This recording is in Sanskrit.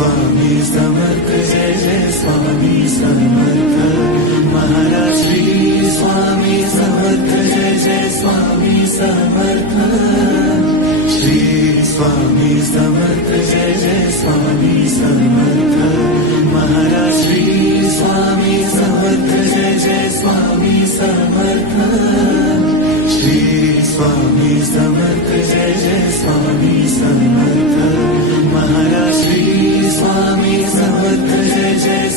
स्वामी समर्थ जय जय स्वामी समर्थ। महाराज श्री स्वामी समर्थ जय स्वामी समर्थ। श्री स्वामी समर्थ जय जय स्वामी समर्थ। महाराज श्री स्वामी जय जय स्वामी समर्थ। श्री स्वामी समर्थ जय जय स्वामी